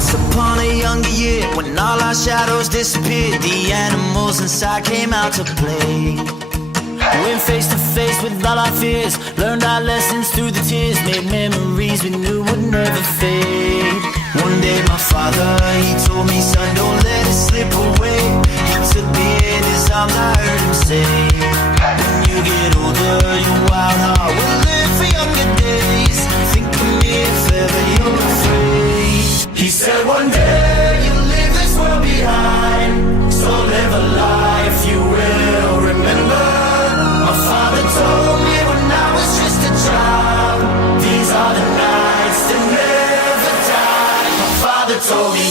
Once upon a younger year, when all our shadows disappeared, the animals inside came out to play. Went face to face with all our fears, learned our lessons through the tears, made memories we knew would never fade. One day my father, he told me, son, don't let it slip away. He took me in his arms, I heard him say, when you get older, your wild heart will live for younger days. Think of me if ever you're afraid. He said one day you'll leave this world behind, so live a life you will remember. My father told me when I was just a child, these are the nights that never die. My father told me